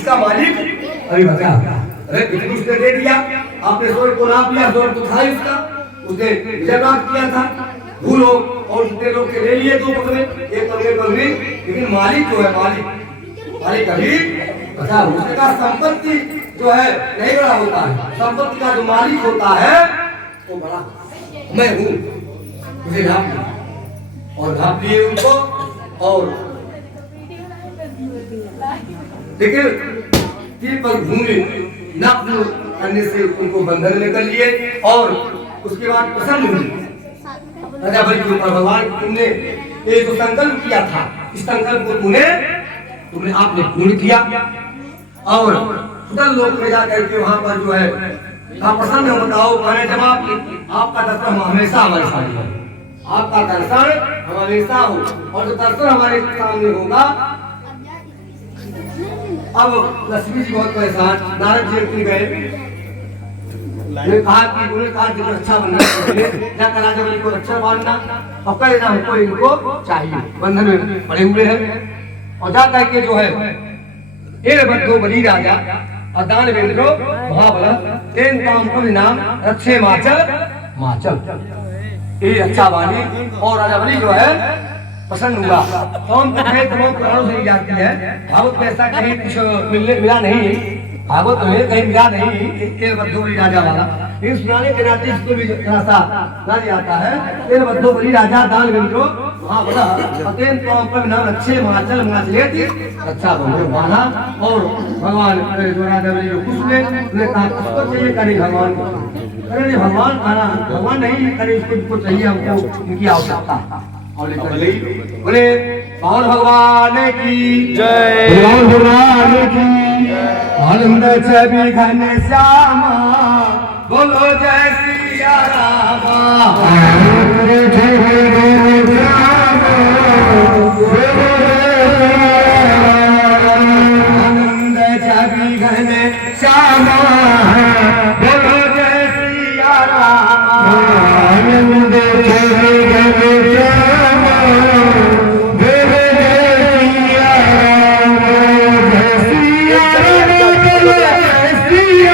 इसका मालिक अभी बता। अरे बिल्कुल उसने दे दिया, आपने स्वर्ग को नाप लिया, स्वर्ग तो था ही उसका, उसने विजय प्राप्त किया था। भूल हो और उसने लोग के ले लिए दो पकड़े, एक पकड़े पकड़े, लेकिन मालिक जो है मालिक अभी बता। उसका संपत्ति जो है नहीं बड़ा होता है, संपत्ति का जो मालिक होता है वो बड़ा मैं हूँ। मुझे नाप लिया और नाप लिए उनको, और लेकिन तीर पर घूमे नाप करने से उनको बंधन में कर लिए, और उसके बाद प्रसन्न हुए राजा बलि के ऊपर। भगवान तुमने ये जो संकल्प किया था, इस संकल्प को तुमने आपने पूर्ण किया, और सुदल लोक में जाकर के वहां पर जो है आप प्रसन्न हो। बताओ मैंने जब आपका दर्शन हमेशा हमारे सामने हो, आपका दर्शन हमेशा हो, और जो दर्शन हमारे सामने होगा। अब लक्ष्मी जी बहुत परेशान, नारद जी गए, कहा कि उन्होंने कहा कि रक्षा बंधन जाकर राजा बलि को रक्षा बांधना, और कह देना हमको इनको चाहिए, बंधन में पड़े हुए हैं। और जा करके जो है ये बद्धो बलि राजा और दानवेंद्रो महाबल तेन काम का नाम रक्षे माचल ये रक्षा बानी। और राजा बलि जो है प्रसन्न हुआ। कौन तमाम पुराणों से जाती है, भागवत में ऐसा कहीं कुछ मिला नहीं, भागवत में कहीं मिला नहीं ये बद्धो बलि राजा वाला। लेकिन सुनाने के नाते इसको भी थोड़ा सा जान जाता है। ये बद्धो बलि राजा दानवेंद्रो महाबल तेन काम का नाम रक्षे माचल अच्छा बांधा। और भगवान राजा बलि जो खुश हुए, उन्होंने कहा किसको चाहिए करे भगवान को, अरे भगवान खाना भगवान नहीं करे, इसको चाहिए हमको, इनकी आवश्यकता। और लेकर गई, बोले पवन भगवान की जय, भगवान की आनंद छवि घन श्यामा, बोलो जय सिया रामा। आनंद छवि घन श्यामा, बोलो जय सिया रामा। आनंद छवि घन श्यामा, बोलो जय सिया रामा। जय सिया रामा, जय सिया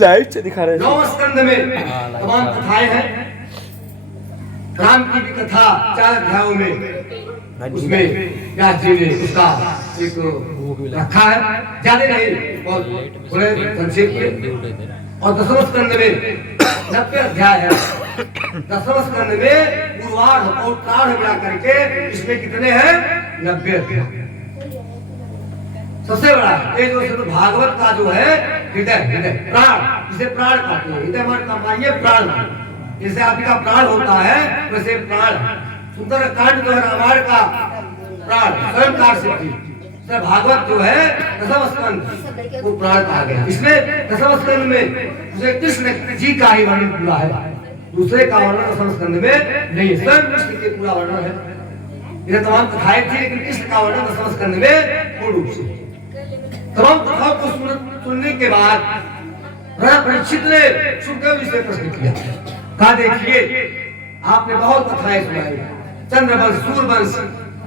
लाइट से दिखा रहे हैं। 9 स्कंद में तमाम कथाएं हैं। राम की भी कथा 4 अध्यायों में, उसमें व्यास जी ने उसका एक रखा है, ज्यादा नहीं बहुत थोड़े संक्षेप में। और 10वें स्कंद में 90 अध्याय है। 10वें स्कंद में गुरुवार और प्राण मिला करके इसमें कितने हैं? 90 अध्याय। सबसे बड़ा ये जो भागवत का जो है हृदय प्राण, जिसे प्राण कहते हैं, हृदय मान का प्राण, जैसे आपका प्राण होता है वैसे प्राण। सुंदर कांड जो है रामायण का प्राण, स्वयं कार सिद्धि, सर भागवत जो है दसम स्कंद वो पुराण कहा गया। इसमें दसम स्कंद में उसे कृष्ण जी का ही वर्णन पूरा है, दूसरे का वर्णन दसम स्कंद में नहीं, स्वयं कृष्ण के पूरा वर्णन है। ये तमाम कथाएं थी, लेकिन कृष्ण का वर्णन दसम स्कंद में पूर्ण रूप से। तमाम कथाओं को सुनने के बाद राजा परीक्षित ने सुखदेव जी से प्रश्न किया, कहा देखिए आपने बहुत कथाएं सुनाई, चंद्रवंश, सूर्यवंश,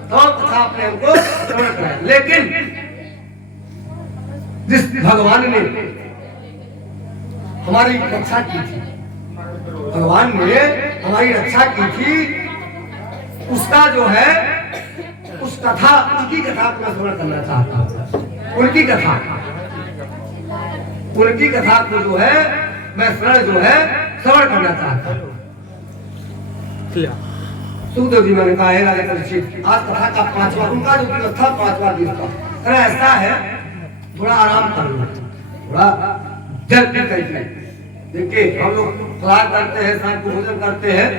तमाम कथा आपने हमको श्रवण कराया, लेकिन जिस भगवान ने हमारी रक्षा की थी, भगवान ने हमारी रक्षा की थी, उसका जो है उस कथा, उनकी कथा को मैं श्रवण करना चाहता हूँ। उनकी कथा को जो है मैं श्रवण करना चाहता हूँ। सुखदेव जी मैंने कहा है राजा परीक्षित, आज कथा का 5वां, उनका जो दिवस था 5वां दिवस था, अरे ऐसा है थोड़ा आराम कर लो, थोड़ा जल पी करके। देखिए हम लोग फलाहार करते हैं, शाम को भोजन करते हैं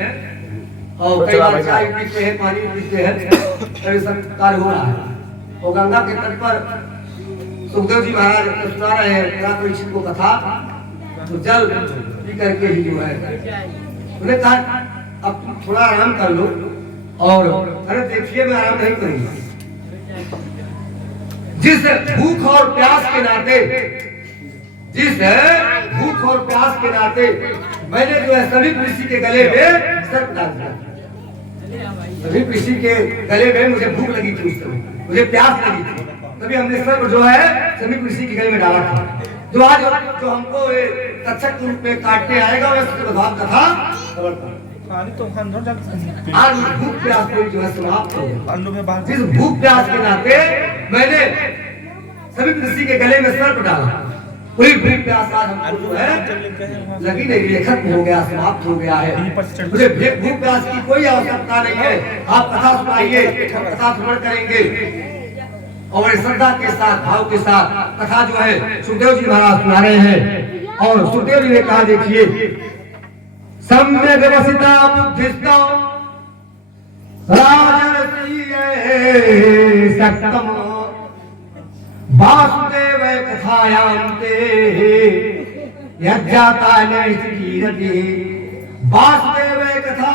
और कई बार चाय पीते हैं, पानी पीते हैं, कई सब कार्य हो रहा है। और गंगा के तट पर सुखदेव जी महाराज सुना रहे हैं राजा परीक्षित को कथा, तो जल पी करके ही जो है उन्हें कहा अब तुम थोड़ा आराम कर लो। और अरे देखिए मैं आराम नहीं करूंगा, जिस भूख और प्यास के नाते, मैंने जो है सभी ऋषि के गले में सर्प डाल दिया। सभी ऋषि के गले में मुझे भूख लगी थी, उस समय मुझे प्यास लगी थी, तभी हमने सर्प जो है सभी ऋषि के गले में डाला था। जो आज जो हमको तक्षक रूप में काटने आएगा वह प्रभाव कथा आज भूख प्यास को जो है समाप्त हो गया। जिस भूख प्यास के नाते मैंने सभी ऋषि के गले में सर्प डाला, वही भूख प्यास आज हमको जो है लगी नहीं है, खत्म हो गया, समाप्त हो गया है। मुझे भूख प्यास की कोई आवश्यकता नहीं है। आप कथा सुनाइए, हम कथा श्रवण करेंगे और श्रद्धा के साथ, भाव के साथ कथा जो है सुखदेव जी महाराज सुना रहे हैं। और सुखदेव जी ने कहा देखिए सम्यक व्यवसिता बुद्धिस्ता राजर्षियः वासुदेव कथायां ते यज्जाता नैष्ठीरति। वासुदेव कथा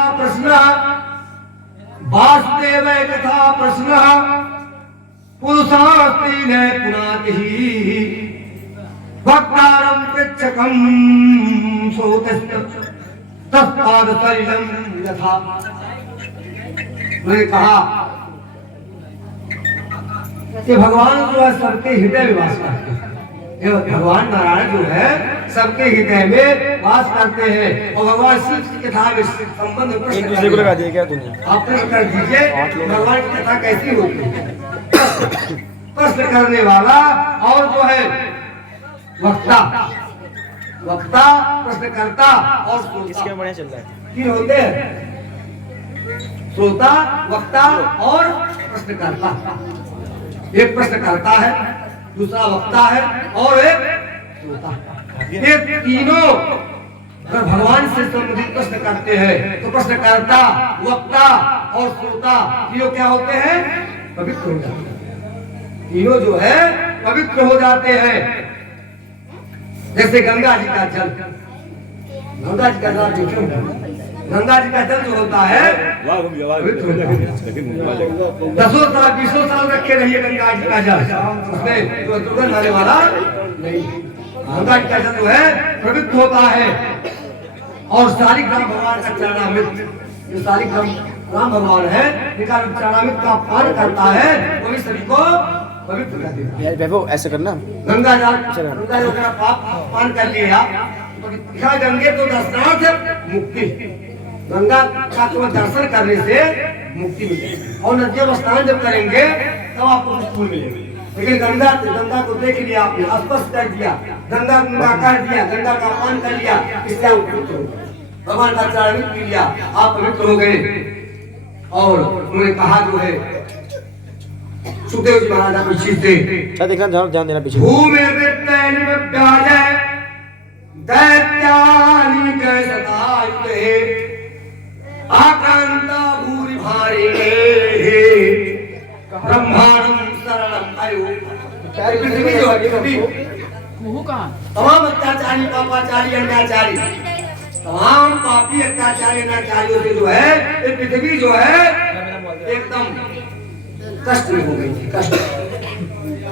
प्रश्नः पुरुषास्ति न पुनातिः वक्तारं पृच्छकं सोतस्य तत्पाद सलिलं यथा। मैंने कहा कि भगवान जो है सबके हृदय में वास करते हैं, भगवान नारायण जो है सबके हृदय में वास करते हैं। और भगवान शिव की कथा में संबंध प्रश्न लगा दिए क्या तुमने, आप प्रश्न कर दीजिए भगवान की कथा कैसी होती है। प्रश्न करने वाला और जो है वक्ता, प्रश्नकर्ता और श्रोता बढ़िया चल रहा है, तीन होते हैं, श्रोता, वक्ता और प्रश्नकर्ता। एक प्रश्नकर्ता है, दूसरा वक्ता है और एक श्रोता। ये तीनों अगर भगवान से संबंधित प्रश्न करते हैं तो प्रश्नकर्ता, वक्ता और श्रोता तीनों क्या होते हैं, पवित्र हो जाते हैं। तीनों जो है पवित्र हो जाते हैं। जैसे गंगा जी का जल, गंगा जी का जल जो होता है दसों साल 20 साल रखे रहिए गंगा जी का जल, उसमें जो दुर्गंध आने वाला नहीं। गंगा जी का जल जो है पवित्र होता है। और शालिग्राम भगवान का चरणामृत, जो शालिग्राम राम भगवान है इनका चरणामृत का पान करता है, वो भी सभी को पवित्र कर देता है। वैभव ऐसे करना, गंगा जल का पान कर लिया तो गंगे तो दर्शनार्थ मुक्ति, गंगा का तो दर्शन करने से मुक्ति मिलेगी। और नदियों में स्नान जब करेंगे तब आपको फूल मिलेगा। लेकिन गंगा को देख लिया, आपने स्पर्श कर दिया, गंगा कर दिया, गंगा का पान कर लिया, इससे आप पवित्र हो गए, भगवान का चरण पी लिया, आप पवित्र हो गए। और उन्होंने कहा जो है सुखदेव जी महाराज परीक्षित से देखना, ध्यान देना पीछे। भूमि विद्याय दैत्यानि जयसतायुते आक्रांता भूरि भारे ब्रह्मांडं शरणं अरे वो पृथ्वी जो है पृथ्वी तमाम अत्याचारी पापाचारी अन्याचारी तमाम पापी अत्याचारी अन्याचारियों से जो है ये पृथ्वी जो है एकदम कष्ट में हो गई थी, कष्ट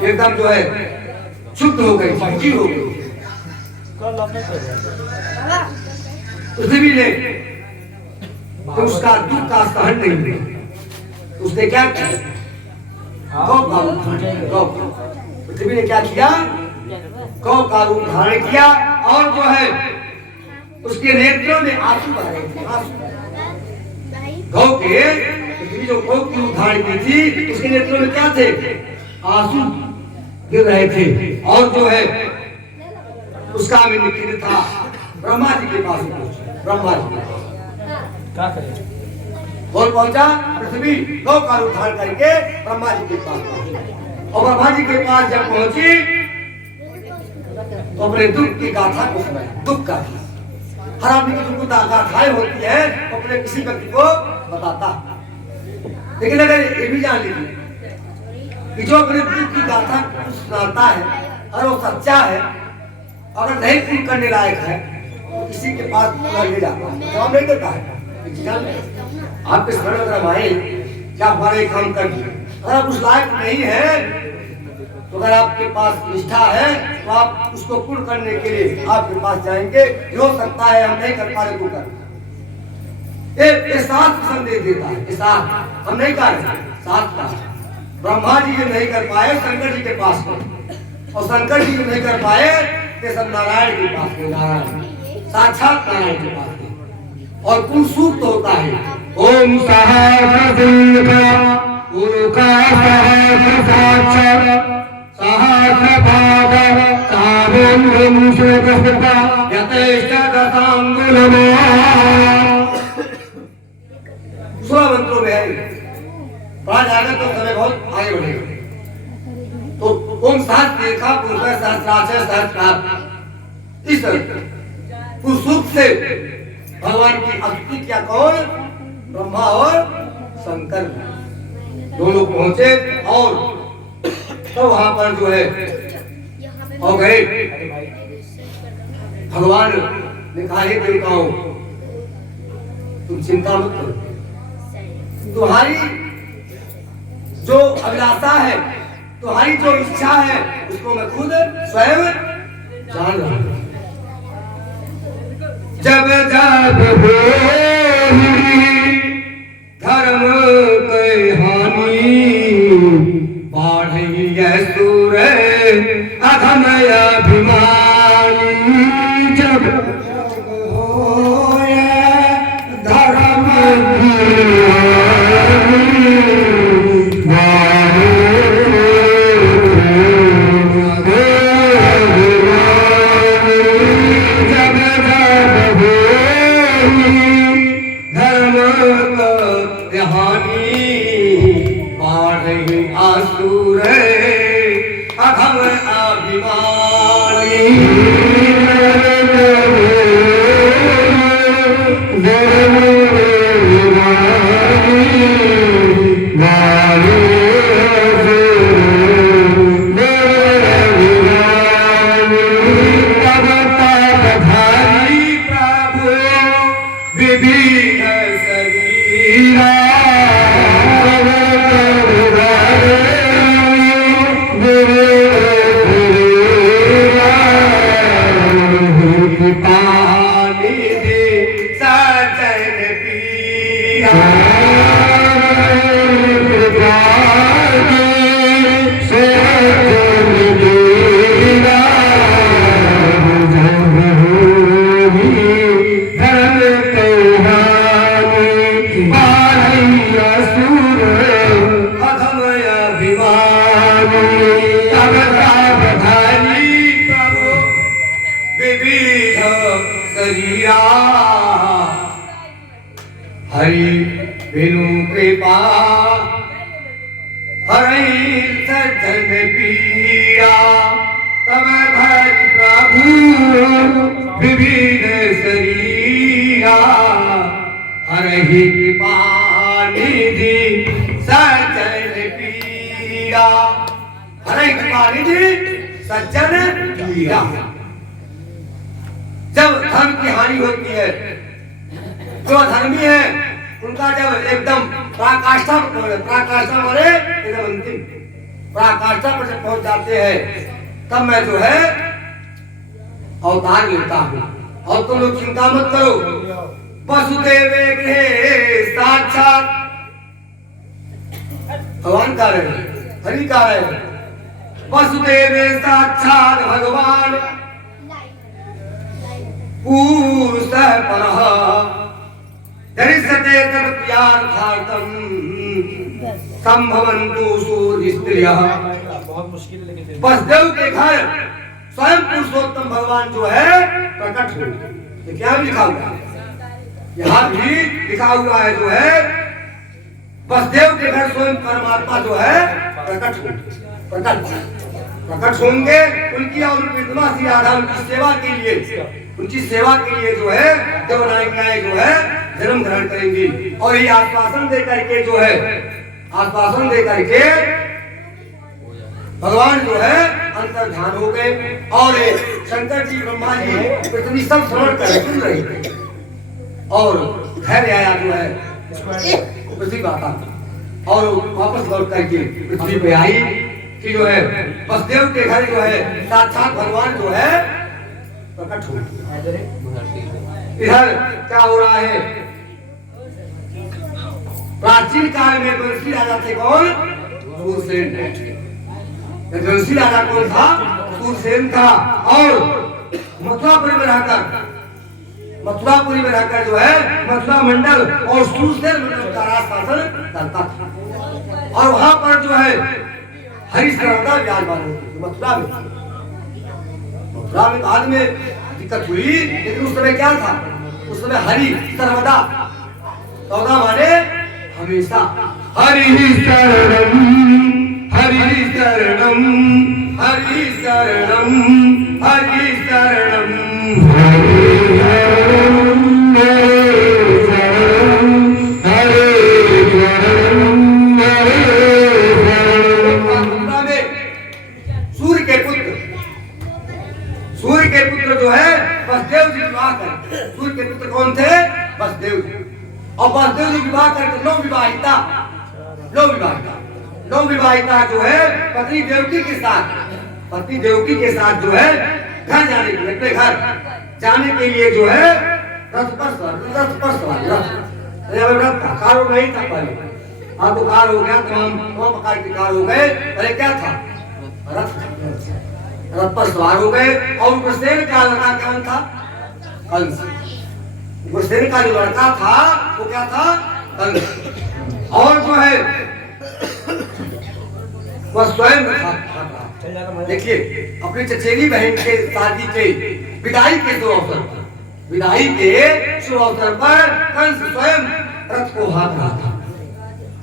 एकदम जो है शुद्ध हो गई, शुचि हो गई। पृथ्वी ने तो उसका दुख का सहन नहीं हुआ, उसने क्या किया? गौ पृथ्वी ने क्या किया? गौ का रूप धारण किया और जो है उसके नेत्रों में आंसू बह रहे थे, आंसू। गौ के पृथ्वी जो गौ की रूप धारण की थी उसके नेत्रों में क्या थे? आंसू गिर रहे थे। और जो है उसका भी निकट था ब्रह्मा जी के पास पहुंचा, ब्रह्मा जी क्या करे बोल पहुंचा पृथ्वी गौ का रूप धारण करके ब्रह्मा जी के पास पहुंची। और ब्रह्मा जी के पास जब पहुंची तो अपने दुख की गाथा को सुनाई, दुख का हर आदमी की जो गाथाएं होती है तो अपने किसी व्यक्ति को बताता, लेकिन अगर ये भी जान लीजिए कि जो अपने दुख की गाथा सुनाता है और वो सच्चा है, अगर नहीं पूर्ण करने लायक है तो किसी के पास ले जाता है, जवाब नहीं देता है। आपके शरण अगर हम आए क्या हमारे काम कर दिए, अगर आप उस लायक नहीं है तो अगर आपके पास निष्ठा है तो आप उसको पूर्ण करने के लिए आपके पास जाएंगे। हो सकता है हम नहीं कर पा रहे तो कर साथ संदेश देता है, साथ हम नहीं कर रहे, साथ का ब्रह्मा जी ये नहीं कर पाए शंकर जी के पास गए और शंकर जी नहीं कर पाए ये सब नारायण के पास गए, नारायण साक्षात नारायण के पास गए। और कुल सूक्त होता है ओम सहस्रलिंगा गुरु का सहस्र सहस्रपाद सावेन्द्रं सुरकस्ता यतेष्ट दशांगुलम। सूर्य मंत्रों में है पढ़ा जाएगा तो समय बहुत आगे बढ़ेगा। तो ओम सात देखा पुरुष सहस्राक्षर सहस्रार इस सूक्त से भगवान की अस्तुति किया कौन? ब्रह्मा और शंकर दोनों पहुंचे और तो वहां पर जो है हो गए। भगवान ने कहा हे देवताओं तुम चिंता मत करो, तुम्हारी जो अभिलाषा है तुम्हारी जो इच्छा है उसको मैं खुद स्वयं जान रहा हूं। जब जब धर्म के हानि बाढ़ी सुर अधम अभिमानी, जब धर्म हरि बिनु कृपा हरि सज्जन पीरा, तब धरि प्रभु विविध शरीरा। हरि कृपा निधि सज्जन पीरा, हरे कृपानिधि सज्जन वीरा। जब धर्म की हानि होती है, जो अधर्मी है उनका जब एकदम पराकाष्ठा माने एकदम अंतिम पराकाष्ठा पर जब पहुंच जाते हैं, तब मैं जो है अवतार लेता हूँ। और तुम लोग चिंता मत करो, वसुदेव गृहे साक्षात भगवान का रहे, हरि का रहे, वसुदेव साक्षात भगवान पूरुषः परः दरिष्यते तत्प्रियार्थार्थं संभवन्तु सूर्यस्त्रियः। बहुत मुश्किल है लेकिन वसुदेव के घर स्वयं पुरुषोत्तम भगवान जो है प्रकट हुए। ये क्या लिखा हुआ है? यहाँ भी लिखा हुआ है जो है वसुदेव के घर स्वयं परमात्मा जो है प्रकट होंगे। उनकी और विधवा श्री राधा उनकी सेवा के लिए जो है देवनायिकाएं जो है जन्म ग्रहण करेंगी। और ये आश्वासन दे करके भगवान जो है अंतर ध्यान हो गए। और शंकर जी ब्रह्मा जी पृथ्वी सब श्रवण कर सुन रहे थे। और धैर्य आया जो है पृथ्वी का आता और वापस लौट करके पृथ्वी पे आई कि जो है वसुदेव के घर जो है साक्षात भगवान जो है प्रकट हो। इधर क्या हो रहा है? प्राचीन काल में बंसी राजा थे कौन? सूरसेन। बंसी राजा कौन था? सूरसेन था। और मथुरापुरी में रहकर जो है मथुरा मंडल और सूरसेन मंडल का राज शासन करता था। और वहां पर जो है हरि सर्वदा विराजमान होती थी। मथुरा में बाद में दिक्कत हुई, लेकिन उस समय क्या था? उस समय हरि सर्वदा, सौदा माने हमेशा। हरि शरणम हरि शरणम हरि शरणम हरि शरणम सूर्य के पुत्र जो है वसुदेव जी विवाह करते। सूर्य के पुत्र कौन थे? वसुदेव जी। और वसुदेव जी विवाह करके नौ विवाहिता जो है पत्नी देवकी के साथ जो है घर जाने के लिए, अपने घर जाने के लिए जो है रथ पर सवार कार नहीं था पहले। अब तो कार हो गया, तमाम प्रकार के कार हो गए। पहले क्या था? रथ पर सवार हो गए। और उग्रसेन का लड़का कौन था? कंस। उग्रसेन का जो लड़का था वो क्या था? कंस। और जो है वह स्वयं था। देखिए अपनी चचेरी बहन के शादी के विदाई के शुभ अवसर पर कंस स्वयं रथ को हाँक रहा था।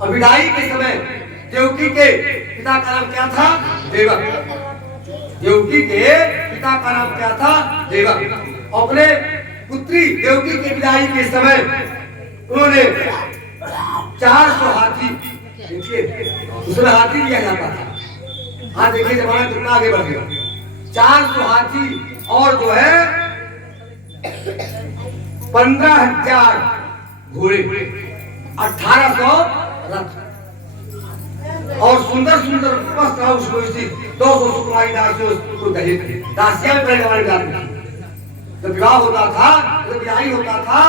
और विदाई के समय देवकी के पिता का नाम क्या था? देवक। देवकी के पिता का नाम क्या था? देवक। अपने पुत्री देवकी के विदाई के समय उन्होंने 400 हाथी, देखिए उसमें हाथी लिया जाता था। हाँ देखिए जमाना कितना आगे बढ़ गया। 400 हाथी और जो है 15,000 घोड़े, 1800 रथ और सुंदर सुंदर वस्त्र उसको 200 सुकुमारी दासियों को दहेज थे। दासियां भी पहले वाली जाती थी। जब विवाह होता था, जब विदाई होता था,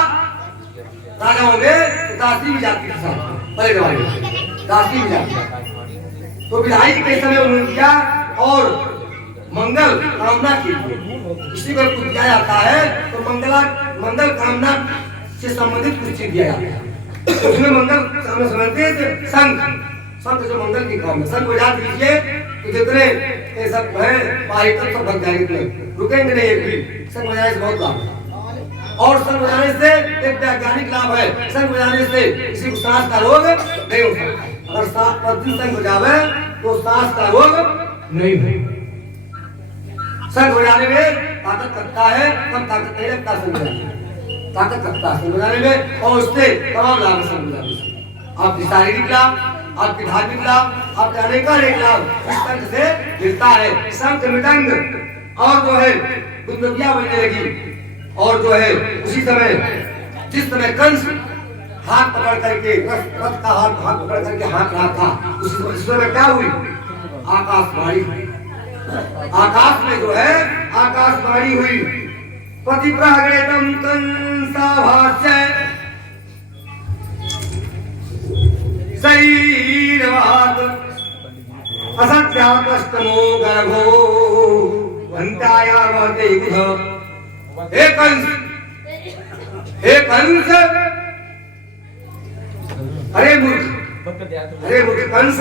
राजाओं में दासी भी जाती थी। पहले जमाने में दासी भी जाती। तो विदाई के समय उन्होंने किया और मंगल कामना की। इसी पर कुछ दिया जाता है तो मंगल कामना से संबंधित कुछ चीज दिया जाता है। उसमें मंगल संबंधित संत जो मंगल की काम है, संत बजा दीजिए तो जितने ये सब है पारित सब भग जाएंगे, रुकेंगे नहीं एक भी। संत बजाने से बहुत लाभ है। और संत बजाने से एक वैज्ञानिक लाभ है। संत बजाने से किसी को सांस का रोग नहीं हो सकता। अगर प्रतिदिन संत बजावे तो सांस का रोग नहीं हो। संत बजाने में ताकत रखता है, कम ताकत नहीं रखता। संत बजाने ताकत रखता है संत बजाने में, और उससे तमाम लाभ संत बजाने से। आपकी शारीरिक लाभ, आपके धार्मिक लाभ, आपके अनेकानेक लाभ इस कंठ से मिलता है। शंख मृदंग और जो है दुर्गतियां बनने लगी। और जो है उसी समय जिस समय कंस हाथ पकड़ करके रथ का हाथ पकड़ करके हाथ रहा था, उस समय क्या हुई? आकाशवाणी हुई। आकाश में जो है आकाशवाणी हुई। पतिप्रहृतम कंसाभाष्य शरीरवाद असत्याकष्टमो गर्भो वंतायावते बुध। हे कंस, हे कंस, अरे मूर्ख कंस,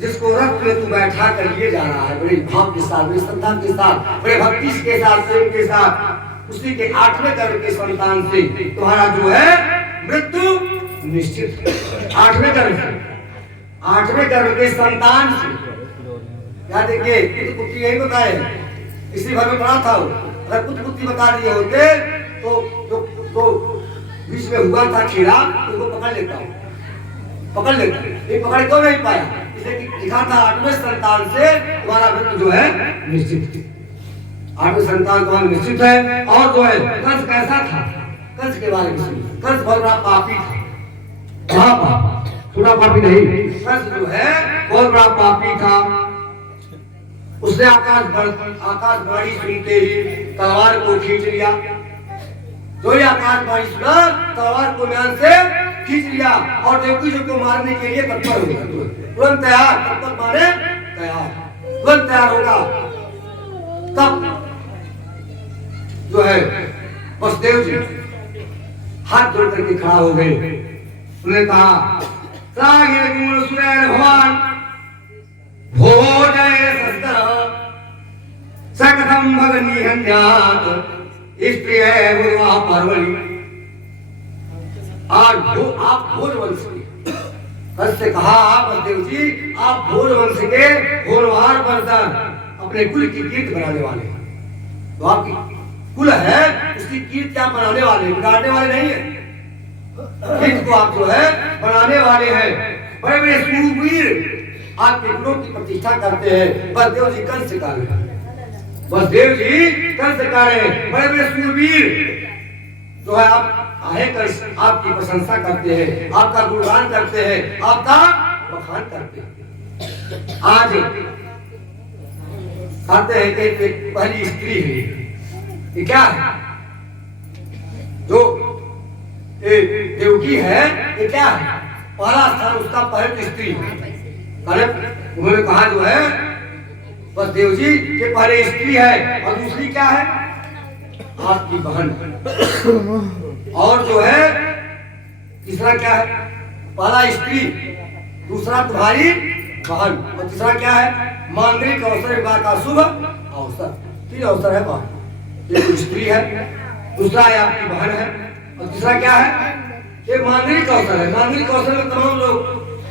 जिसको रथ में तू बैठा कर लिए जा रहा है बड़े भाव के साथ, बड़ी श्रद्धा के साथ, बड़े भक्ति के साथ, प्रेम के साथ, उसी के 8वें गर्भ के संतान से तुम्हारा जो है मृत्यु निश्चित है। 8वें गर्भ से, 8वें गर्भ के संतान से। क्या देखिए कुछ कुत्ती यही बताए, इसी भर में पड़ा था। अगर कुछ कुत्ती बता दिए होते तो बीच में हुआ था खीरा, उनको पकड़ लेता हूँ, पकड़ लेता। ये पकड़ क्यों नहीं पाया? लिखा था 8वें संतान से तुम्हारा मृत्यु जो है निश्चित है। 8वें संतान तुम्हारा निश्चित है। और जो है कंस कैसा था? कंस के बारे में सुनिए। कंस बहुत बड़ा पापी था, थोड़ा पापी नहीं। कंस जो है बहुत बड़ा पापी था। उसने आकाशवाणी सुनते ही तलवार को खींच लिया। जो ही आकाशवाणी सुना तलवार को म्यान से खींच लिया और देवकी जी को मारने के लिए तत्पर हो गया। तुरंत तैयार, तत्पर मारे तैयार, तुरंत तैयार होगा। तब जो है वसुदेव जी हाथ जोड़ करके खड़ा हो गए। उन्होंने कहा भगवान भोजय सकथम भगनी हन्यात स्त्रिय गुरुआ परवली। आज आप भोज वंश के, कंस से कहा वसुदेव जी आप भोज वंश के होनहार बर्तन अपने कुल की कीर्ति बनाने वाले हैं। तो आपकी कुल है उसकी कीर्ति आप बनाने वाले, बिगाड़ने वाले नहीं है। कीर्ति को आप जो है बनाने वाले हैं। बड़े बड़े सूरवीर आपके गुणों की प्रतिष्ठा करते हैं। वसुदेव जी कंस से कह रहे, वसुदेव जी कंस से कह रहे, बड़े बड़े सूरवीर जो है आप आए कंस आपकी प्रशंसा करते हैं, आपका गुणगान करते हैं, आपका बखान करते हैं। आज कहते हैं कि पहली स्त्री है, ये क्या है? जो देवकी है ये क्या है? पहला स्थान उसका पहले स्त्री है। उन्होंने कहा जो है वसुदेव जी के पहले स्त्री है और दूसरी क्या है? आपकी बहन। और जो है तीसरा क्या है? पहला स्त्री, दूसरा तुम्हारी बहन और तीसरा क्या है? मांगलिक अवसर विवाह का शुभ अवसर। 3 अवसर है बाहर। एक स्त्री है, दूसरा आपकी बहन है और तीसरा क्या है? एक मांगलिक अवसर है। मांगलिक अवसर में तमाम लोग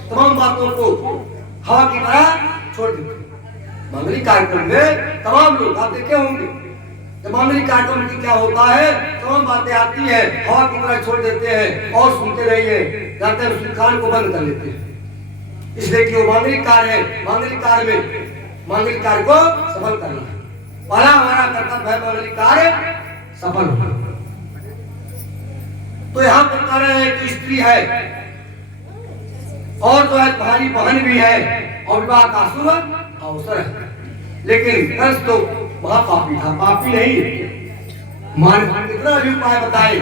तमाम बातों को हवा की तरह छोड़ देते हैं। मांगलिक कार्यक्रम में तमाम लोग आप देखे होंगे, जब मांगलिक कार्यक्रम की क्या होता है, तमाम बातें आती है हवा की तरह छोड़ देते हैं और सुनते नहीं है, जाते हैं उस कान को बंद कर लेते हैं। इसलिए कि वो मांगलिक कार्य है। मांगलिक कार्य में मांगलिक कार्य को सफल करना है। पहला हमारा कर्तव्य है मांगलिक कार्य सफल होना। तो यहाँ पर कह रहे हैं कि स्त्री है और जो है तुम्हारी बहन भी है और विवाह का शुभ अवसर है। लेकिन कंस तो महापापी था, पापी नहीं। मान कितना भी उपाय बताए,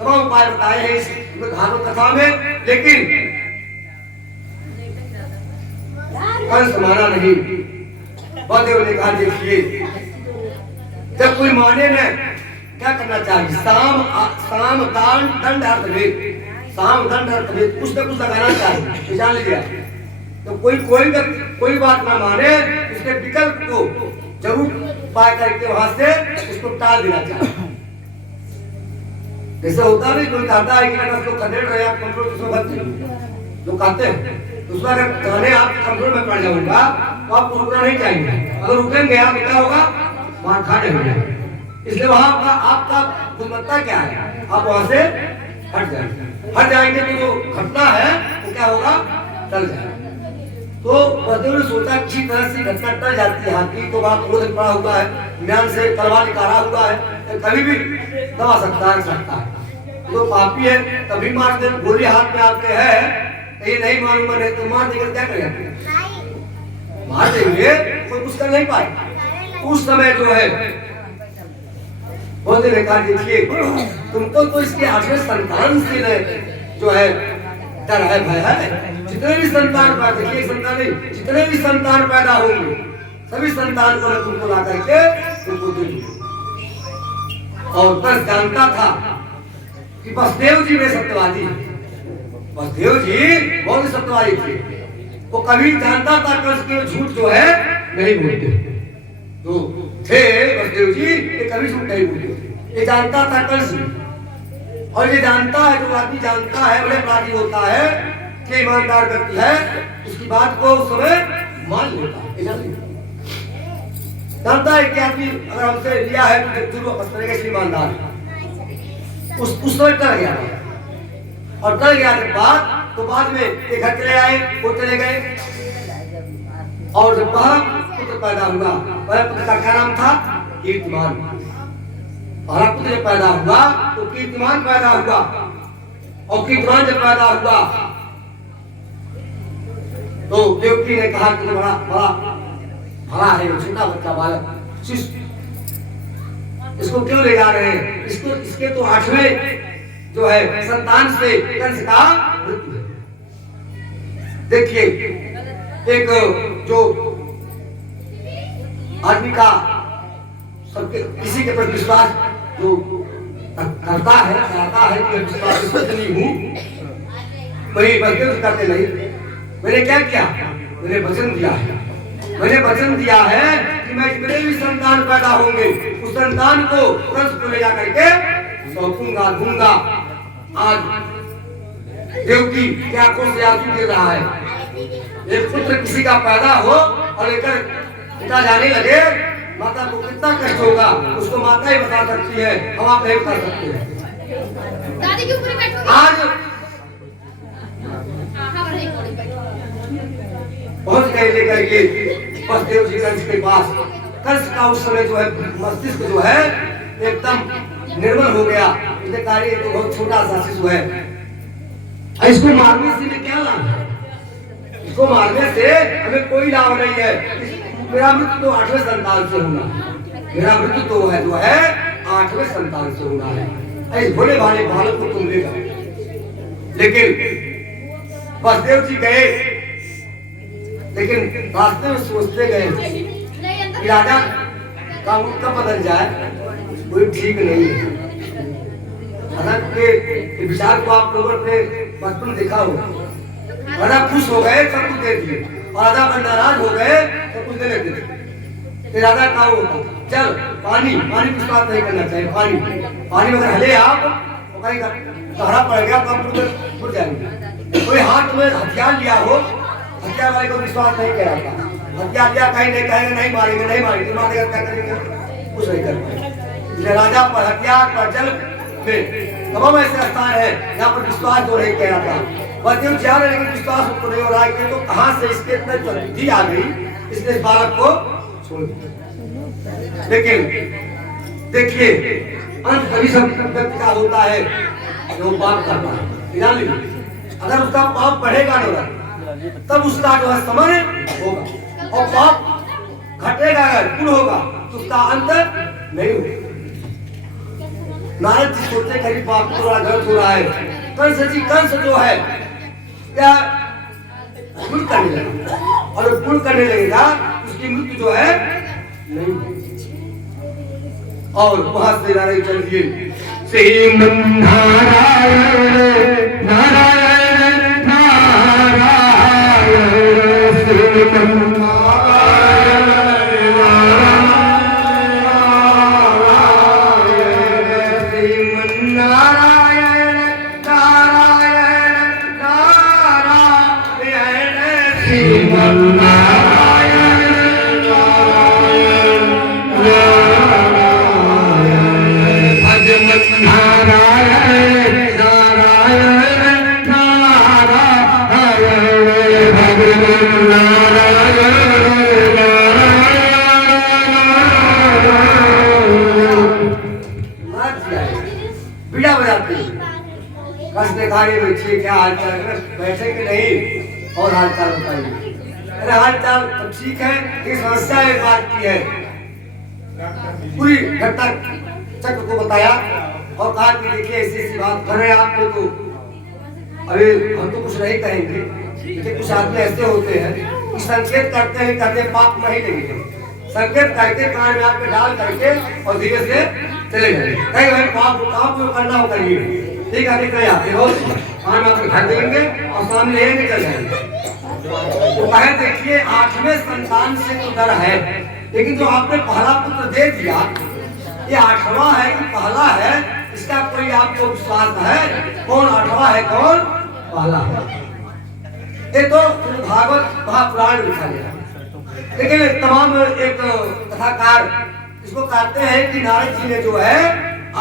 तमाम उपाय बताए हैं इस धार्मिक कथा में, लेकिन कंस माना नहीं। बलदेव ने कहा देखिए जब कोई माने न क्या करना चाहिए? साम दान दंड अर्थ भेद, साम दंड अर्थ भेद कुछ न कुछ लगाना चाहिए। तो जान लीजिए तो कोई बात ना माने, उसके विकल्प को जरूर पाए करके वहां से उसको टाल देना चाहिए। जैसे होता नहीं, कोई कहता है कि अगर लोग खदेड़ रहे आप कंट्रोल उसमें बच लोग कहते हैं, तो उसमें अगर गाने आप कंट्रोल में पड़ जाऊंगा तो आपको रुकना नहीं चाहिए। अगर रुकेंगे आप क्या होगा? वहां खाने हो जाएंगे। इसलिए वहां आपका गुणवत्ता क्या है? आप वहां से हट जाएंगे। हट जाएंगे तो जो घटना है वो क्या होगा? चल जाएगा। तो बलदेव ने सोचा अच्छी तरह से घटना टल जाती है, हाथी तो वहां क्रोध पड़ा हुआ है, ज्ञान से तलवार निकाला हुआ है, कभी भी दबा सकता है। तो पापी है तभी मार दे, गोली हाथ में आते हैं, ये नहीं मालूम है तो मार देकर क्या करेंगे, मार देंगे कोई कुछ कर नहीं पाए। उस समय जो है बोलते ने कहा देखिए तुमको तो इसके 8वें संतान से जो है डर है, भय है। जितने भी संतान पैदा, देखिए संतान नहीं, जितने भी संतान पैदा होंगे सभी संतान को तुमको ला करके तुमको दे दूंगा। और बस जानता था कि वसुदेव जी में सत्यवादी, वसुदेव जी बहुत सत्यवादी थे, वो कभी जानता था कि उसके झूठ जो है नहीं बोलते, तो थे वसुदेव जी ये कभी झूठ नहीं बोलते, ये जानता था कंस। और ये जानता है, जो आदमी जानता है बड़े अपराधी होता है कि ईमानदार व्यक्ति है, उसकी बात को उस समय मान लेता है। जानता है कि आदमी अगर हमसे लिया है तो जरूर वापस करेगा, इसलिए ईमानदार है। उस समय डर गया, और डर गया के बाद तो बाद में एक घर चले आए, वो चले गए। और जब पहला पुत्र पैदा हुआ, पहले पुत्र का क्या नाम था, कीर्तिमान। पहला पुत्र जब पैदा हुआ तो कीर्तिमान पैदा हुआ, और कीर्तिमान जब पैदा हुआ तो देवकी ने कहा कि बड़ा बड़ा भला है, छोटा बच्चा बालक शिष्य, इसको क्यों ले जा रहे हैं, इसको इसके तो 8वें जो है संतान से कंस का मृत्यु है। देखिए एक जो आदमी का सबके किसी के प्रति विश्वास जो करता है, चाहता है कि विश्वास नहीं हूँ, वही बलदेव करते नहीं। मैंने क्या किया, मैंने वचन दिया है, मैंने वचन दिया है कि मैं जितने भी संतान पैदा होंगे उस संतान को कंस को ले जाकर के सौंपूंगा, दूंगा। आज देवकी क्या आंखों से आंसू गिर रहा है, एक पुत्र किसी का पैदा हो और लेकर पिता जाने लगे, माता को कितना कष्ट होगा उसको माता ही बता सकती है, हम आप नहीं बता सकते। दादी के ऊपर बैठो आज पहुंच गए लेकर के वसुदेव जी कंस के पास। कंस का उस समय जो है मस्तिष्क जो है एकदम निर्मल हो गया, इसने कहा ये तो बहुत छोटा सा शिशु है, इसको मारने से क्या लाभ है, इसको मारने से हमें कोई लाभ नहीं है, मेरा मृत्यु तो 8वें संतान से होना है, मेरा मृत्यु तो है जो है 8वें संतान से होना है, ऐसे भोले भाले बालक को तुम लेगा। लेकिन वसुदेव जी गए, लेकिन रास्ते में सोचते गए कि राजा का मुख कब बदल जाए, कोई ठीक नहीं है। के विचार को आप लोगों ने बचपन में देखा होगा, राजा खुश हो गए सब कुछ दे दिए, और राजा नाराज हो गए सब कुछ दे देते। राजा का वो चल पानी पानी कुछ बात नहीं करना चाहिए, पानी पानी में अगर हले आप तो कहीं सहारा पड़ गया तो आप उड़ जाएंगे। कोई हाथ में हथियार लिया हो, हथियार वाले को विश्वास नहीं किया जाता, हथियार लिया कहीं नहीं कहेंगे नहीं मारेंगे, नहीं मारेंगे, मारेगा क्या करेंगे, कुछ नहीं करेंगे। राजा पर हथियार पर जल में तमाम ऐसे स्थान है यहाँ पर विश्वास जो नहीं किया जाता। वसुदेव जा रहे लेकिन विश्वास उनको नहीं हो रहा है, तो कहाँ से इसके इतने बुद्धि आ गई, इसने इस बालक को छोड़ दिया। लेकिन देखिए अंत कभी सब व्यक्ति का होता है जो पाप करता है, जान लीजिए अगर उसका पाप बढ़ेगा ना तब उसका जो है समय होगा, और पाप घटेगा अगर पूर्ण होगा तो उसका अंत नहीं होगा। नारद जी सोचते करीब पाप थोड़ा गलत हो रहा है, कंस जो है क्या पुण्य करने लगेगा, और पुण्य करने लगेगा उसकी मृत्यु जो है नहीं। और वहां से नारायण चल दिए श्रीमन नारायण नारायण नारायण श्रीमन Hare अरे बच्चे क्या हाल चाल है, बैठे कि नहीं और हाल चाल बताइए। अरे हाल चाल सब ठीक है, ये समस्या एक बात की है। पूरी घटना चक्र को बताया और कहा कि देखिए ऐसी ऐसी बात कर रहे हैं आपने तो अरे हम तो कुछ नहीं कहेंगे, लेकिन कुछ आदमी ऐसे होते हैं कि संकेत करते हैं करते पाप नहीं लगेंगे, संकेत करके कान में हाथ में डाल करके और धीरे से चले जाएंगे। कहीं भाई पाप काम जो करना हो करिए, ठीक है निकल जाते हो कान में आपको घर देंगे और सामने ये निकल जाएंगे। तो कहे देखिए 8वें संतान से तो डर है, लेकिन जो आपने पहला पुत्र दे दिया ये 8वां है कि पहला है, इसका कोई आपको विश्वास है? कौन 8वां है कौन पहला है? ये तो भागवत महापुराण लिखा गया, लेकिन तमाम एक कथाकार इसको कहते हैं कि नारद जी ने जो है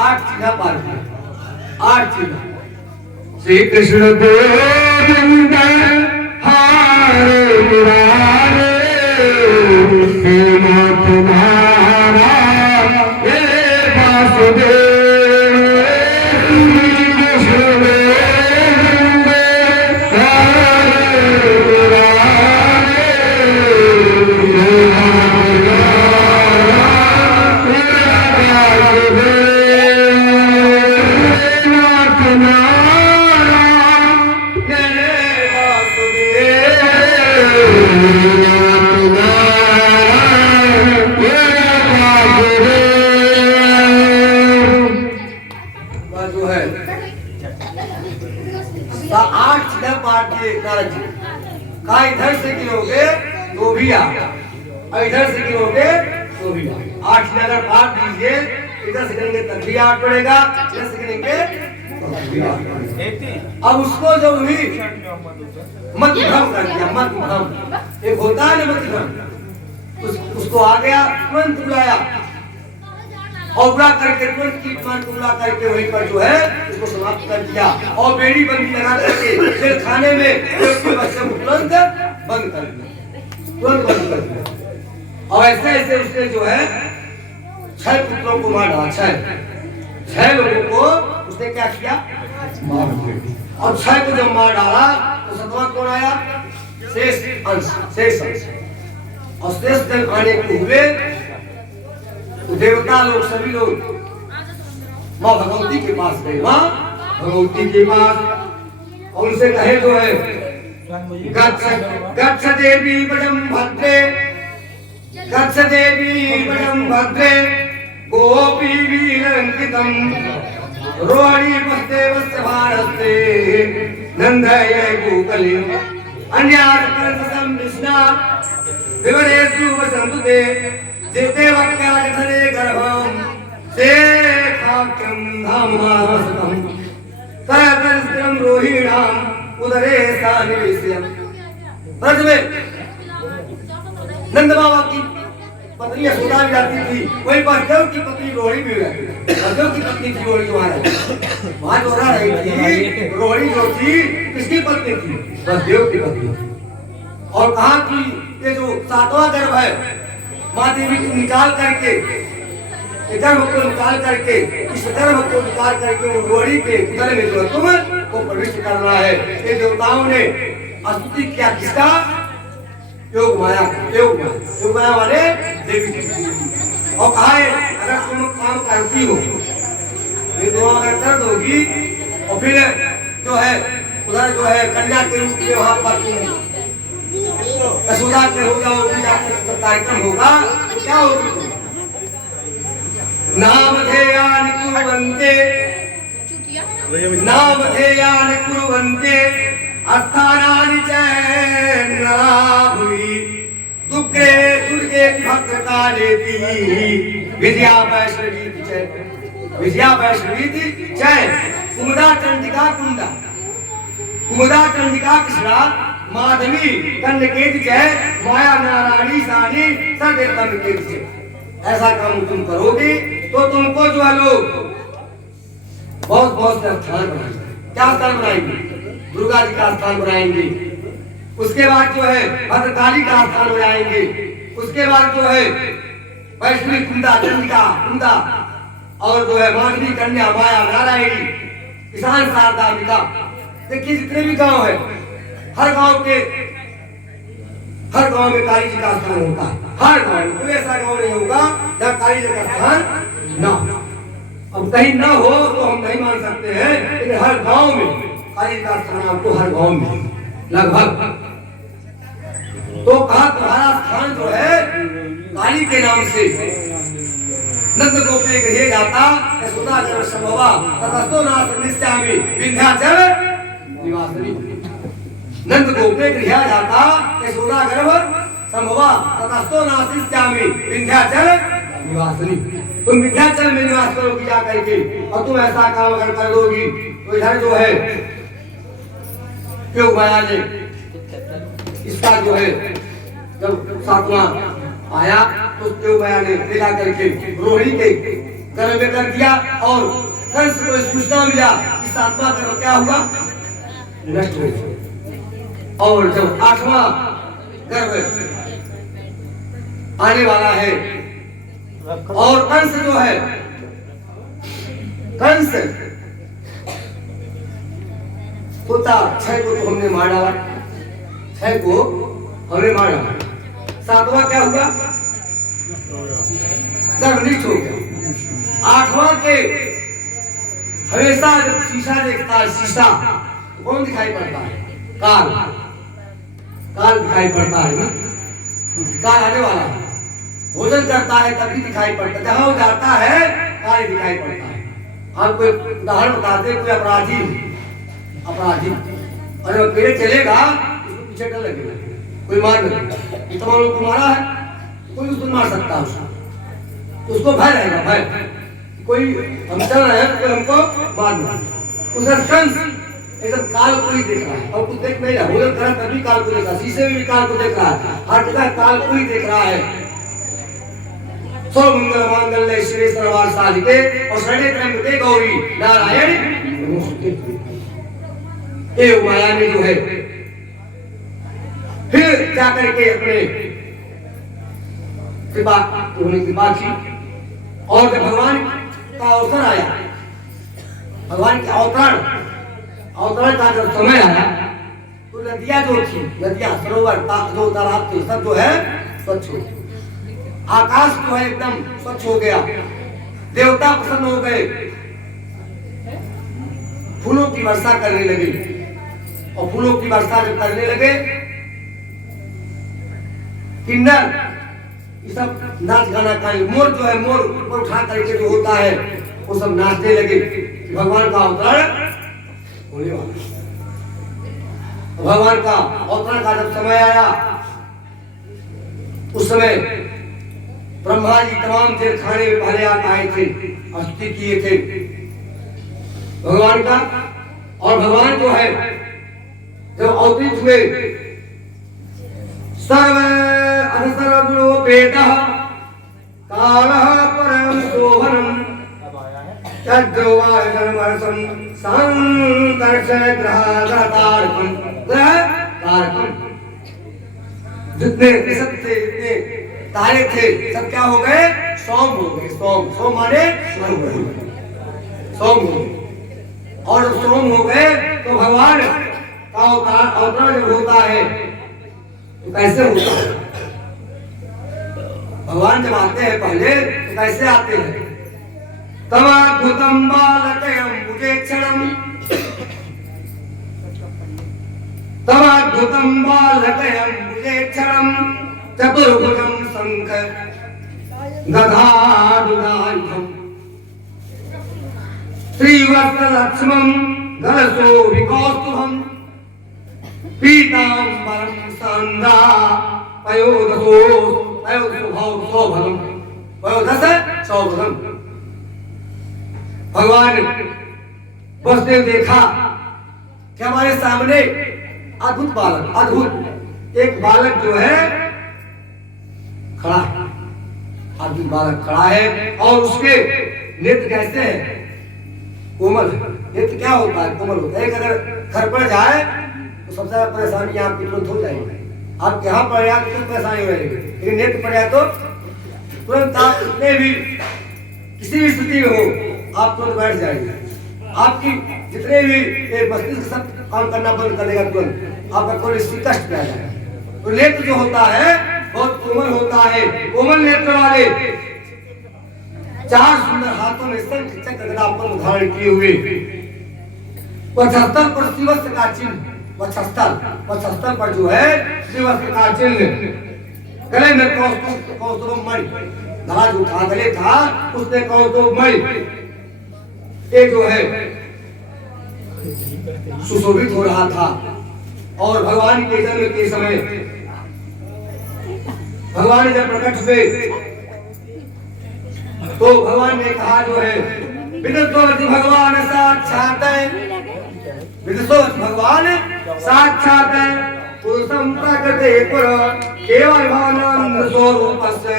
8 चीज़ा पार किया, 8 चीज़ा। श्री कृष्ण गोविंद हारे मुरारे प्रेम तुम्हारा हे वासुदेव। कहा इधर से गिरोगे तो भी आएगा और इधर से गिरोगे तो भी आएगा। 8 अगर पार दीजिए, इधर से गिरेंगे तब भी 8 पड़ेगा, इधर से गिरेंगे तो भी 8 पड़ेगा। अब उसको जो हुई मत भ्रम कर दिया, मत भ्रम एक होता है ना मत भ्रम, उसको आ गया तुरंत बुलाया और बुला करके तुरंत कीर्तन बुला करके वहीं पर जो है इसको समाप्त कर दिया और बेड़ी बंदी लगा करके फिर खाने में उसके बच्चे को तुरंत बंद कर दिया, तुरंत बंद कर दिया। और ऐसे ऐसे उसने जो है 6 पुत्रों को मार डाला, 6 लोगों को उसने क्या किया मार दिया। और 6 को जब मार डाला तो 7वां कौन आया? शेष अंश, शेष अंश। और शेष जब आने को हुए तो देवता लोग सभी लोग माँ भगवती के पास गए, माँ भगवती के पास, और उनसे कहे जो है गच्छ देवी बजम भद्रे, गच्छ देवी बजम भद्रे गोपी वीरंकितम रोहिणी वस्ते भारते नंदय गोकले अन्यार परसम विष्णा विवरेषु वसंतुते जेते वक्याधने गर्भम से खाक्यम धामासतम तयतरस्त्रम रोहिणाम उदरे सानिवेश्यम। ब्रज में नंद बाबा की पत्नी यशोदा भी जाती थी, वही बसदेव की पत्नी रोहिणी भी रहती थी। बसदेव की पत्नी थी रोहिणी, वहाँ जो रह रही थी रोहिणी जो थी किसकी पत्नी थी? बसदेव की पत्नी। और कहा कि ये जो 7वां गर्भ है माँ देवी को निकाल करके, गर्भ को निकाल करके, इस गर्भ को निकाल करके वो रोहिणी के उदर में जो तुम को प्रविष्ट करना है। ये देवताओं ने स्तुति किया किसका? योग माया, योग माया वाले देवी। और कहा अगर तुम काम करती हो, ये दुआ अगर कर दोगी और फिर जो है उधर जो है कन्या के रूप में वहां पर यशोदा के हो जाओगी, कार्यक्रम होगा तो क्या होगी? नामधेयानि कुर्वन्ते, नामधेयानि कुर्वन्ते अस्थानानि च नाभुवि दुर्गे दुर्गे भक्तकालेति विद्या वैष्णवी च, विद्या वैष्णवी च कुमुदा चंडिका कुंडा, कुमुदा चंडिका कृष्णा माधवी कन्नकेति जय माया नारायणी सानी सदेतम के जय। ऐसा काम तुम करोगे तो तुमको जो है लोग बहुत बहुत से स्थान बनाएंगे। क्या स्थान बनाएंगे? दुर्गा जी का स्थान बनाएंगे, उसके बाद जो है भद्रकाली का स्थान बनाएंगे, उसके बाद जो है वैष्णवी कुंडा चंडिका कुंडा और जो है माधवी कन्या माया नारायणी किसान शारदाम्बिका देखिए जितने भी गांव है, हर गांव में काली जी का स्थान होता है। हर गांव में कोई ऐसा गांव नहीं होगा जहाँ काली जी का स्थान ना हो। अब कहीं ना हो तो हम नहीं मान सकते हैं, लेकिन हर गांव में काली जी का स्थान आपको हर गांव में लगभग। तो कहा तुम्हारा स्थान जो है काली के नाम से नंद गोपे गृहे जाता यशोदा गर्भ संभवा ततस्तो नाथ निश्चामि विंध्याचल निवासिनी। नंद गोपे गृहे जाता यशोदा गर्भ संभवा ततस्तो नाथ निश्चामि विंध्याचल निवासिनी। तुम विंध्याचल में निवास करोगी जा करके, और तुम ऐसा काम अगर कर लोगी तो इधर जो है क्यों माया ने इसका जो है जब सातवां आया तो क्यों माया ने ले करके रोहिणी के गर्भ में कर दिया, और कंस को सूचना मिला कि सातवां गर्भ क्या हुआ, नष्ट हो गया। और जब आठवां गर्भ आने वाला है, और कंस जो है कंस होता 6 को तो हमने मार डाला, 6 को हमने मार डाला। सातवां क्या हुआ, गर्भनिष्ठ हो गया। आठवां के हमेशा जब शीशा देखता है, शीशा कौन दिखाई पड़ता है, काल। काल दिखाई पड़ता है ना, काल आने वाला है। भोजन करता है तभी दिखाई पड़ता है, जहां वो जाता है काल दिखाई पड़ता है। हम कोई उदाहरण बताते, कोई अपराधी और जब पेड़ चलेगा उसको पीछे डर लगेगा, कोई मार लगेगा। तमाम लोग को मारा है, कोई उसको मार सकता है, उसको भय रहेगा, भय कोई हम चल रहे हैं तो हमको मार देगा। उसका कंस एकदम काल को ही देख रहा है, और कुछ देख नहीं रहा। भोजन करा तभी काल को देख रहा है, शीशे में भी काल को देख रहा है, हर जगह काल को ही देख रहा है। सर्वमंगल मांगल्ये शिवे सर्वार्थ साधिके और शरणे त्र्यंबके गौरी नारायण नमोस्तुते। ये माया ने जो है फिर जाकर के अपने कृपा उन्होंने कृपा की, और जब भगवान का अवसर आया, भगवान के अवतरण का जब समय आया तो नदियां जो थी, नदियां सरोवर जो तालाब थे सब जो है स्वच्छ हो गए। आकाश जो है एकदम स्वच्छ हो गया, देवता प्रसन्न हो गए, फूलों की वर्षा करने लगे। और फूलों की वर्षा जब करने लगे, किन्नर ये सब नाच गाना का, मोर जो है मोर ऊपर उठा करके जो होता है वो सब नाचने लगे कि भगवान का अवतरण होने वाला। भगवान का अवतरण का जब समय आया, उस समय ब्रह्मा जी तमाम देर खाने में पहले आए थे, स्तुति किए थे भगवान का। और भगवान जो है जब अवतरित हुए, सर्वगुणोपेतः कालः परम शोभनम् तद्वायुधर्मरसं संकर्षग्रहकारकं जितने सब थे, जितने तारे थे, सब क्या हो गए, सोम हो गए। सोम माने सोम हो गए। और सोम हो गए तो भगवान का अवतरण जब होता है तो कैसे होता है, भगवान जब आते हैं पहले तो कैसे आते हैं, तवाद्भुतं बालकयम्बुजेक्षणं, तवाद्भुतं बालकयम्बुजेक्षणं चतुर्भुजं शंख गदायुधं श्रीवत्सलक्ष्मं गलशोभिकौस्तुभं पीताम्बरं सान्द्रा पयोदशौभगम्। भगवान बसदेव देखा कि हमारे सामने अद्भुत बालक, अद्भुत एक बालक जो है खड़ा है, अद्भुत बालक खड़ा है। और उसके नेत्र कैसे है, कोमल। नेत्र क्या होता है, कोमल होता है। एक अगर घर पर जाए तो सबसे ज्यादा परेशानी आपकी तुरंत हो जाएगी। आप यहाँ पर आया तो परेशानी रहेगी, लेकिन नेत्र पर आया तो तुरंत आप कितने भी किसी भी स्थिति में हो आप तुरंत बैठ जाएंगे। आपकी जितने भी मस्तिष्क सब काम करना बंद कर देगा तुरंत, आपका कोलेस्ट्रॉल कष्ट में आ जाएगा। तो नेत्र जो होता है बहुत कोमल होता है, कोमल नेत्र वाले 4 सुंदर हाथों में शंख चक्र गदा पद्म धारण किए हुए, वक्षस्थल पर शिवस्य का चिन्ह, वक्षस्थल पर जो है शिवस्य का चिन्ह, गले में कौस्तुभ मणि, गला जो था गले था उसने कौस्तुभ मणि ये जो है सुशोभित हो रहा था। और भगवान के जन्म के समय भगवान जब प्रकट हुए तो भगवान ने कहा जो है विदुषोऽसि भगवान साक्षात्, विदुषोऽसि भगवान साक्षात् पुरुषं प्रकृते पुर केवल भवानंद स्वरूपस्य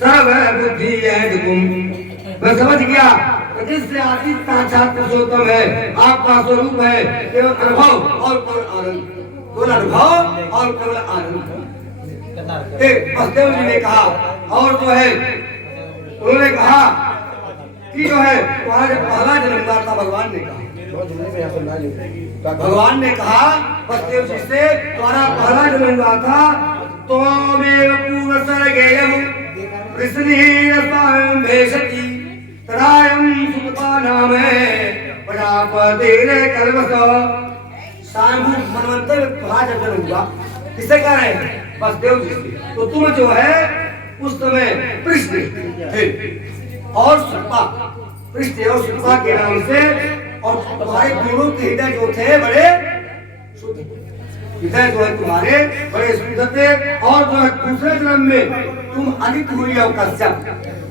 सर्व बुद्धि यदिकुम। मैं समझ गया जिससे आदि साक्षात पुरुषोत्तम है, आपका स्वरूप है केवल अनुभव और केवल आनंद, केवल अनुभव और केवल आनंद। वसुदेव जी ने कहा और जो है उन्होंने कहा कि जो है तुम्हारा जब पहला जन्मदाता था भगवान ने कहा, भगवान ने कहा वसुदेव जी से तुम्हारा पहला जन्मदाता त्वमेव पूर्व सर्गेयम् कृष्णीरस्मान् भेषति तदायं सुतपानाम प्रजापतिरे कल्पस। स्वयं मनवंतर तुम्हारा जब जन्म हुआ किससे कह रहे हैं? वसुदेव जी से। तो तुम जो है उस समय पृष्ठ थे और सुतपा, पृष्ठ और सुतपा के नाम से, और तुम्हारे दोनों के हृदय जो थे बड़े शुद्ध, हृदय जो है तुम्हारे बड़े शुद्ध थे। और जो है दूसरे जन्म में तुम आदित्य हुई हो कश्यप।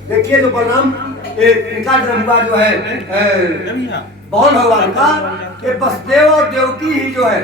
देखिए जो बलराम इनका जन्म हुआ जो है बौल भगवान का, ये वसुदेव और देवकी ही जो है